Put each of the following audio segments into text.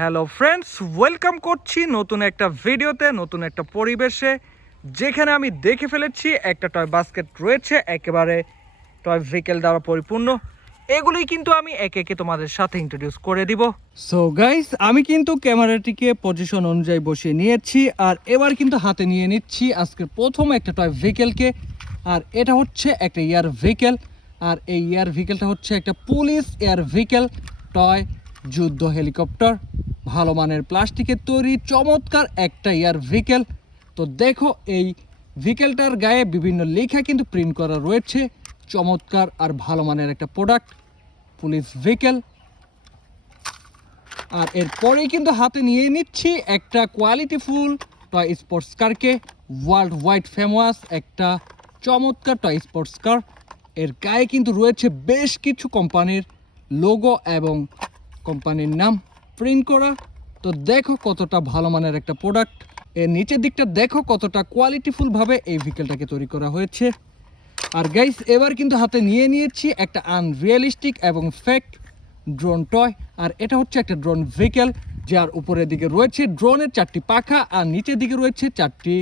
Hello friends, welcome করছি নতুন একটা ভিডিওতে, নতুন একটা পরিবেশে, যেখানে আমি দেখে ফেলেছি একটা টয় বাস্কেট রয়েছে একেবারে টয় ভেহিকেল দ্বারা পরিপূর্ণ। এগুলোই কিন্তু আমি একে একে তোমাদের সাথে ইন্ট্রোডিউস করে দিব। সো গাইস, আমি কিন্তু ক্যামেরাটিকে পজিশন অনুযায়ী বসিয়ে নিয়েছি, আর এবার কিন্তু হাতে নিয়ে নিচ্ছি আজকের প্রথম একটা টয় ভেহিকেলকে। আর এটা হচ্ছে একটা এয়ার ভেহিকেল, আর এই এয়ার ভেহিকেলটা হচ্ছে একটা পুলিশ এয়ার ভেহিকেল, টয় যুদ্ধ হেলিকপ্টার, ভালো মানের প্লাস্টিকের তৈরি চমৎকার একটা এয়ার ভেহিকেল। তো দেখো, এই ভেহিকেলটার গায়ে বিভিন্ন লেখা কিন্তু প্রিন্ট করা রয়েছে। চমৎকার আর ভালো মানের একটা প্রোডাক্ট, পুলিশ ভেহিকেল। আর এরপরেই কিন্তু হাতে নিয়ে নিচ্ছি একটা কোয়ালিটিফুল টয় স্পোর্টস কারকে, ওয়ার্ল্ড ওয়াইড ফেমাস একটা চমৎকার টয় স্পোর্টস কার। এর গায়ে কিন্তু রয়েছে বেশ কিছু কোম্পানির লোগো এবং কোম্পানির নাম প্রিন্ট করা। তো দেখো কতটা ভালো মানের একটা প্রোডাক্ট। এর নিচের দিকটা দেখো কতটা কোয়ালিটিফুলভাবে এই ভেহিকেলটাকে তৈরি করা হয়েছে। আর গাইস, এবার কিন্তু হাতে নিয়ে নিয়েছি একটা আনরিয়েলিস্টিক এবং ফেক ড্রোন টয়। আর এটা হচ্ছে একটা ড্রোন ভেহিকেল, যার উপরের দিকে রয়েছে ড্রোনের 4টি পাখা আর নিচের দিকে রয়েছে 4টি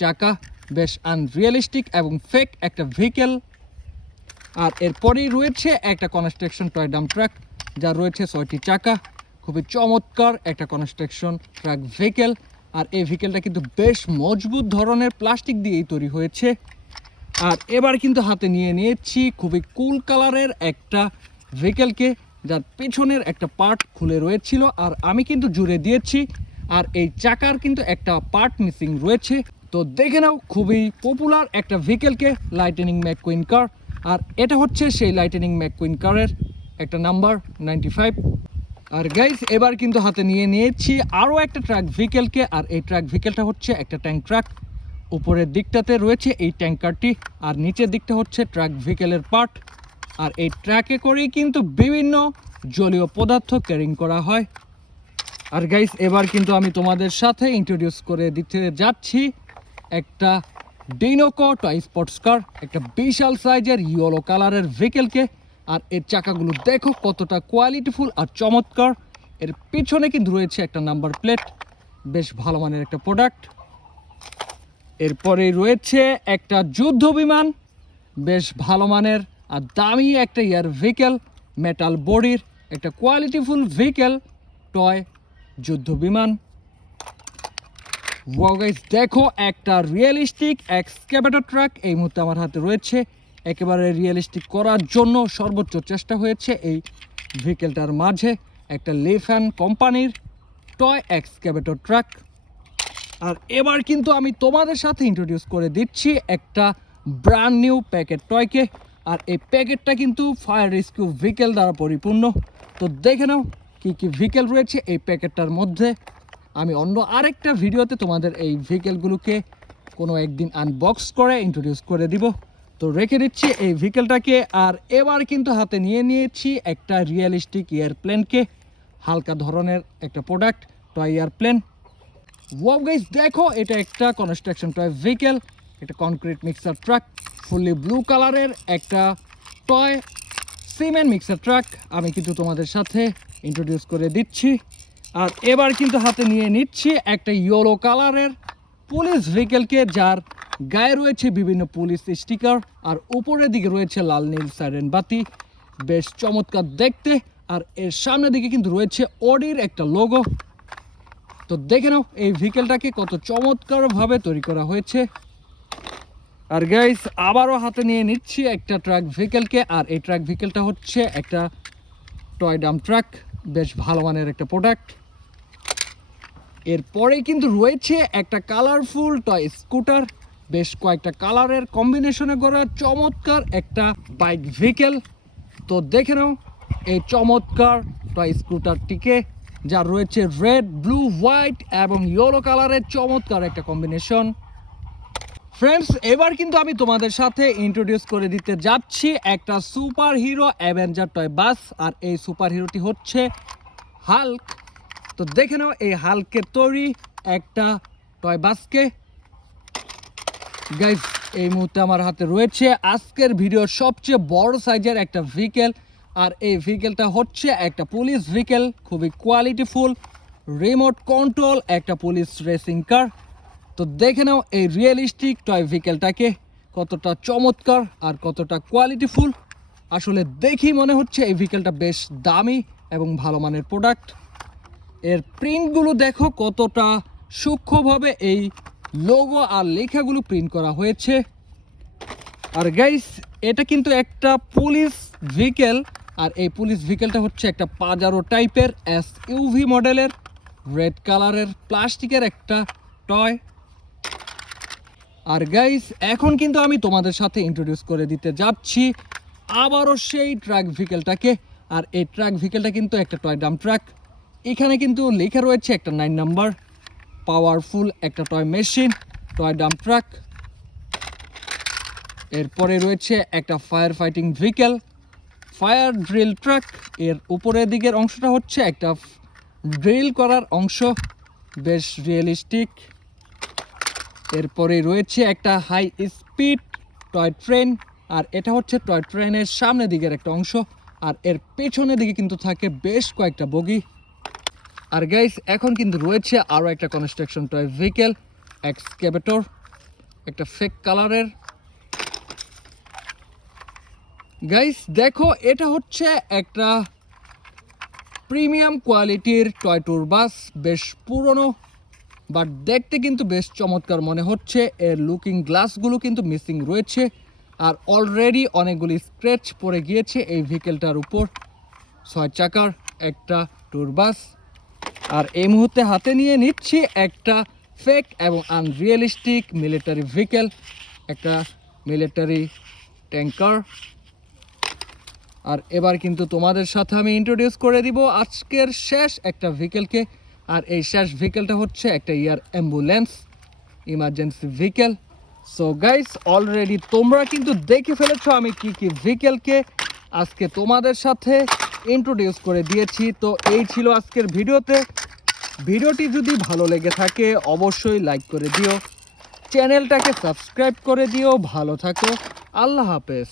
চাকা। বেশ আনরিয়েলিস্টিক এবং ফেক একটা ভেহিকেল। আর এরপরেই রয়েছে একটা কনস্ট্রাকশন টয় ডাম্প ট্রাক, যার রয়েছে 6টি চাকা। খুবই চমৎকার একটা কনস্ট্রাকশন ট্রাক ভেহিকেল। আর এই ভেহিকেলটা কিন্তু বেশ মজবুত ধরনের প্লাস্টিক দিয়েই তৈরি হয়েছে। আর এবার কিন্তু হাতে নিয়ে নিয়েছি খুবই কুল কালারের একটা ভেহিকেলকে, যার পেছনের একটা পার্ট খুলে রয়েছিল আর আমি কিন্তু জুড়ে দিয়েছি। আর এই চাকার কিন্তু একটা পার্ট মিসিং রয়েছে। তো দেখে নাও, খুবই পপুলার একটা ভেহিকেলকে, লাইটেনিং ম্যাককুইন কার। আর এটা হচ্ছে সেই লাইটেনিং ম্যাককুইন কারের একটা নাম্বার 95। আর গাইস, এবার কিন্তু হাতে নিয়ে নিয়েছি আরও একটা ট্রাক ভেহিকেলকে। আর এই ট্রাক ভেহিকেলটা হচ্ছে একটা ট্যাঙ্ক ট্রাক। উপরের দিকটাতে রয়েছে এই ট্যাঙ্কারটি, আর নিচের দিকটা হচ্ছে ট্রাক ভেহিকেলের পার্ট। আর এই ট্রাকে করেই কিন্তু বিভিন্ন জলীয় পদার্থ ক্যারিং করা হয়। আর গাইস, এবার কিন্তু আমি তোমাদের সাথে ইন্ট্রোডিউস করে দিতে যাচ্ছি একটা ডিনোকো টয় স্পোর্টস কার, একটা বিশাল সাইজের ইয়েলো কালারের ভেহিকেলকে। আর এর চাকাগুলো দেখো কতটা কোয়ালিটিফুল আর চমৎকার। এর পিছনে কিন্তু রয়েছে একটা নাম্বার প্লেট, বেশ ভালো মানের একটা প্রোডাক্ট। এরপরে রয়েছে একটা যুদ্ধ বিমান, বেশ ভালো মানের আর দামি একটা এয়ার ভেহিকেল, মেটাল বডির একটা কোয়ালিটিফুল ভেহিকেল, টয় যুদ্ধ বিমান। ওয়াও গাইস, দেখো একটা রিয়েলিস্টিক এক্সকাভেটর ট্রাক এই মুহূর্তে আমার হাতে রয়েছে। একেবারে রিয়েলিস্টিক করার জন্য সর্বোচ্চ চেষ্টা হয়েছে এই ভেহিকেলটার মাঝে। একটা লেফ্যান কোম্পানির টয় এক্সকাভেটর ট্রাক। আর এবার কিন্তু আমি তোমাদের সাথে ইন্ট্রোডিউস করে দিচ্ছি একটা ব্র্যান্ড নিউ প্যাকেট টয়কে। আর এই প্যাকেটটা কিন্তু ফায়ার রেস্কিউ ভেহিকেল দ্বারা পরিপূর্ণ। তো দেখে নাও কী কী ভেহিকেল রয়েছে এই প্যাকেটটার মধ্যে। আমি অন্য আরেকটা ভিডিওতে তোমাদের এই ভেহিকেলগুলোকে কোনো একদিন আনবক্স করে ইন্ট্রোডিউস করে দিব। তো রেখে দিচ্ছি এই ভেহিকেলটাকে। আর এবার কিন্তু হাতে নিয়ে নিয়েছি একটা রিয়েলিস্টিক এয়ারপ্লেনকে, হালকা ধরনের একটা product, toy airplane. Wow guys, দেখো এটা একটা কনস্ট্রাকশন টয় ভেহিকেল, একটা concrete mixer truck, fully blue কালারের একটা টয় সিমেন্ট মিক্সার ট্রাক আমি কিন্তু তোমাদের সাথে ইন্ট্রোডিউস করে দিচ্ছি। আর এবার কিন্তু হাতে নিয়ে নিচ্ছি একটা ইয়েলো কালারের পুলিশ ভেহিকেলকে, যার গায়ে রয়েছে বিভিন্ন পুলিশ স্টিকার আর উপরের দিকে রয়েছে লাল নীল সাইরেন বাতি, বেশ চমৎকার দেখতে। আর এর সামনের দিকে কিন্তু রয়েছে অডির একটা লোগো। তো দেখে নাও এই ভেহিকেলটাকে কত চমৎকারভাবে তৈরি করা হয়েছে। আর গাইস, আবারও হাতে নিয়ে নিচ্ছি একটা ট্রাক ভেহিকেলকে। আর এই ট্রাক ভেহিকেলটা হচ্ছে একটা টয় ডাম্প ট্রাক, বেশ ভালো মানের একটা প্রোডাক্ট। এরপরে কিন্তু রয়েছে একটা কালারফুল টয় স্কুটার, বেশ কয়েকটা কালারের কম্বিনেশনে করা চমৎকার একটা বাইক ভেহিকেল। তো দেখে নাও এই চমৎকার টয় স্কুটারটিকে, যার রয়েছে রেড, ব্লু, হোয়াইট এবং ইয়েলো কালারের চমৎকার একটা কম্বিনেশন। ফ্রেন্ডস, এবার কিন্তু আমি তোমাদের সাথে ইন্ট্রোডিউস করে দিতে যাচ্ছি একটা সুপার হিরো অ্যাভেঞ্জার টয় বাস। আর এই সুপার হিরোটি হচ্ছে হাল্ক। তো দেখে নাও এই হাল্কের তৈরি একটা টয় বাসকে। গাইস, এই মুহূর্তে আমার হাতে রয়েছে আজকের ভিডিওর সবচেয়ে বড় সাইজের একটা ভেহিকেল। আর এই ভেহিকেলটা হচ্ছে একটা পুলিশ ভেহিকেল, খুবই কোয়ালিটিফুল রিমোট কন্ট্রোল একটা পুলিশ রেসিং কার। তো দেখে নাও এই রিয়েলিস্টিক টয় ভেহিকেলটাকে কতটা চমৎকার আর কতটা কোয়ালিটিফুল। আসলে দেখেই মনে হচ্ছে এই ভেহিকেলটা বেশ দামি এবং ভালো মানের প্রোডাক্ট। এর প্রিন্টগুলো দেখো কতটা সূক্ষ্মভাবে এই লোগো আর লেখাগুলো প্রিন্ট করা হয়েছে। আর গাইস, এটা কিন্তু একটা পুলিশ ভেহিকেল, আর এই পুলিশ ভেহিকেলটা হচ্ছে একটা পাজারো টাইপের এসইউভি মডেলের রেড কালারের প্লাস্টিকের একটা টয়। আর গাইস, এখন কিন্তু আমি তোমাদের সাথে ইন্ট্রোডিউস করে দিতে যাচ্ছি আবারও সেই ট্রাক ভেহিকেলটাকে। আর এই ট্রাক ভেহিকেলটা কিন্তু একটা টয় ডাম্প ট্রাক। এখানে কিন্তু লেখা রয়েছে একটা 9 নাম্বার, পাওয়ারফুল একটা toy machine, toy dump truck. এরপরে রয়েছে একটা fire fighting vehicle, fire drill truck. এর উপরের দিকের অংশটা হচ্ছে একটা ড্রিল করার অংশ, বেশ রিয়েলিস্টিক। এরপরে রয়েছে একটা হাই স্পিড টয় ট্রেন, আর এটা হচ্ছে টয় ট্রেনের সামনের দিকের একটা অংশ, আর এর পেছনের দিকে কিন্তু থাকে বেশ কয়েকটা বগি। আর গাইস, এখন কিন্তু রয়েছে আরও একটা কনস্ট্রাকশন টয় ভেহিকেল, এক্সকেভেটর, একটা ফেক কালারের। গাইস দেখো, এটা হচ্ছে একটা প্রিমিয়াম কোয়ালিটির টয় ট্যুর বাস, বেশ পুরনো বাট দেখতে কিন্তু বেশ চমৎকার মনে হচ্ছে। এর লুকিং গ্লাসগুলো কিন্তু মিসিং রয়েছে, আর অলরেডি অনেকগুলি স্ক্র্যাচ পড়ে গিয়েছে এই ভেহিকেলটার উপর। 6 চাকার একটা ট্যুর বাস। আর এই মুহূর্তে হাতে নিয়ে নিচ্ছি একটা ফেক এবং আনরিয়েলিস্টিক মিলিটারি ভেহিকেল, একটা মিলিটারি ট্যাঙ্কার। আর এবার কিন্তু তোমাদের সাথে আমি ইন্ট্রোডিউস করে দিব আজকের শেষ একটা ভেহিকেলকে। আর এই শেষ ভেহিকেলটা হচ্ছে একটা air ambulance, emergency vehicle. So guys, already তোমরা কিন্তু দেখে ফেলেছো আমি কি কি ভেহিকেলকে আজকে তোমাদের সাথে ইন্ট্রোডিউস করে দিয়েছি। তো এই ছিল আজকের ভিডিওতে। ভিডিওটি যদি ভালো লেগে থাকে অবশ্যই লাইক করে দিও, চ্যানেলটাকে সাবস্ক্রাইব করে দিও। ভালো থাকো, আল্লাহ হাফেজ।